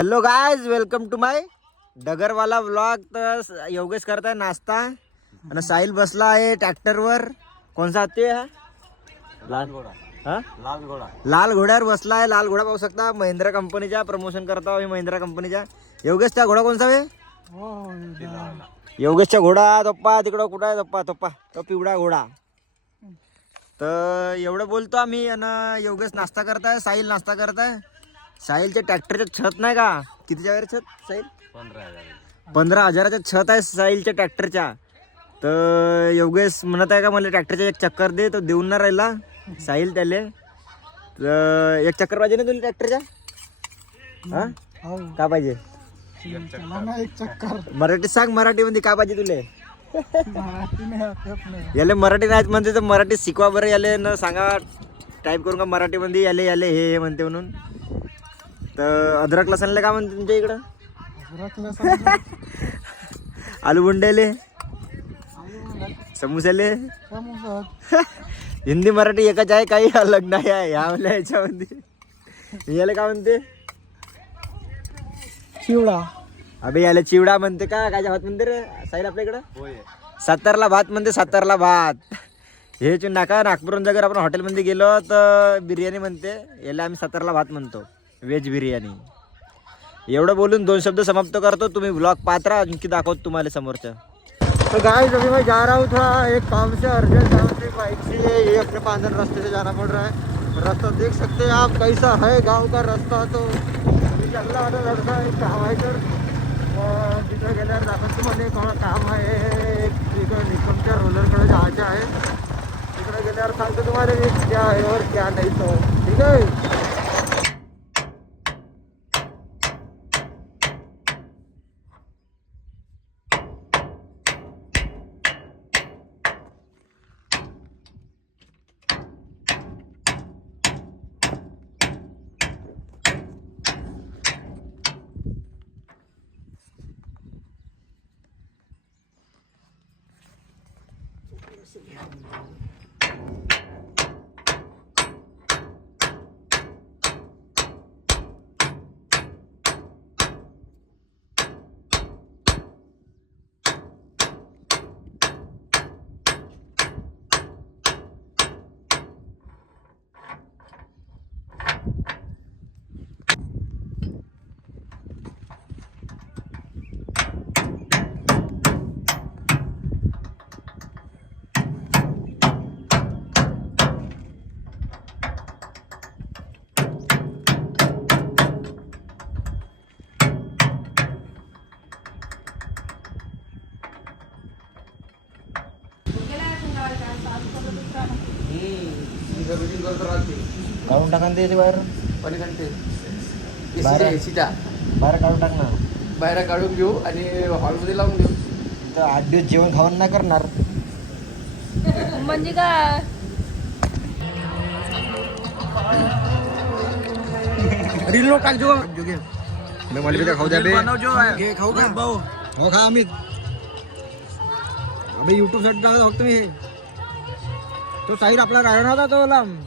Hello guys, welcome to my Dagarwala vlog. तर योगेश करताय नाश्ता आणि साहिल बसला आहे ट्रॅक्टरवर. कोणसा ते हा लाल घोडा, लाल घोड्यावर बसला आहे. लाल घोडा पाहू शकता, महिंद्रा कंपनीचा प्रमोशन करता मी महिंद्रा कंपनीचा. योगेशचा घोडा कोणसा वे? योगेशचा घोडा तप्पा तिकडं कुठं आहे? तप्पा तप्पा तो पिवळा घोडा. तर एवढं बोलतो आम्ही आणि योगेश नाश्ता करताय, साहिल नाश्ता करताय. साहिलच्या ट्रॅक्टरचे छत नाही का? कितीच्या वगैरे छत साहिल? 15,000च्या छत आहे साहिलच्या ट्रॅक्टरच्या. तर योगेश म्हणत आहे का मला ट्रॅक्टरच्या एक चक्कर दे, तो देऊन ना राहिला साहिल त्याले. तर एक चक्कर पाहिजे ना तुला ट्रॅक्टरच्या? हा का पाहिजे? एक चक्कर मराठीत सांग, मराठीमध्ये काय पाहिजे तुले? याले मराठी नाही म्हणते तर मराठी शिकवा बरं याले न सांगा. टाईप करून का मराठीमध्ये याले याले हे म्हणते म्हणून. तर अद्रक लसणले काय म्हणते तुमच्या इकडं? आलू बुंडेले, समोसेले. हिंदी मराठी एकच आहे, काही अलग नाही आहे यावल्या याच्यामध्ये. याला काय म्हणते? चिवडा. अबे याला चिवडा म्हणते का? काय भात म्हणते रे साहिल आपल्या इकडं? सातारला भात म्हणते, सातारला भात. हे नाका नागपूरहून जर आपण हॉटेलमध्ये गेलो तर बिर्याणी म्हणते, याला आम्ही सातारला भात म्हणतो, व्हेज बिर्याणी. एवढं बोलून 2 शब्द समाप्त करतो. तुम्ही ब्लॉग पाहत राहा, आणखी दाखवतो तुम्हाला समोरचं. तो गाइस अभी मैं जा रहा हूँ था एक काम से, अर्जेंट काम से बाइक से. ये अपने पांदन रास्ते से जाना पड़ रहा है. रास्ता देख सकते हैं आप कैसा है गांव का रास्ता. तो जंगला आता लड़का एक काम आहे तर तिकडे गेल्यावर दाखवत तुम्हाला कोणा काम आहे. तिकडे निकमच्या रोलरकडे जायचं आहे. तिकडे गेल्यावर सांगतो तुम्हाला मी क्या आहे और क्या नाही. तो ठीक आहे. काढून टाका ते बाहेर. बाहेर काढून टाक ना. बाहेर काढून घेऊ आणि हॉलमध्ये लावून घेऊ. तर 8 दिवस जेवण खावण नाही करणार म्हणजे काय? रील नो टाक जो जोगे. मला बी खाऊ द्या बे. खाऊ का भाऊ? हो खा आम्ही. अबे YouTube साठी टाकत फक्त मी. तो साईड आपला राहणार होता तो लांब.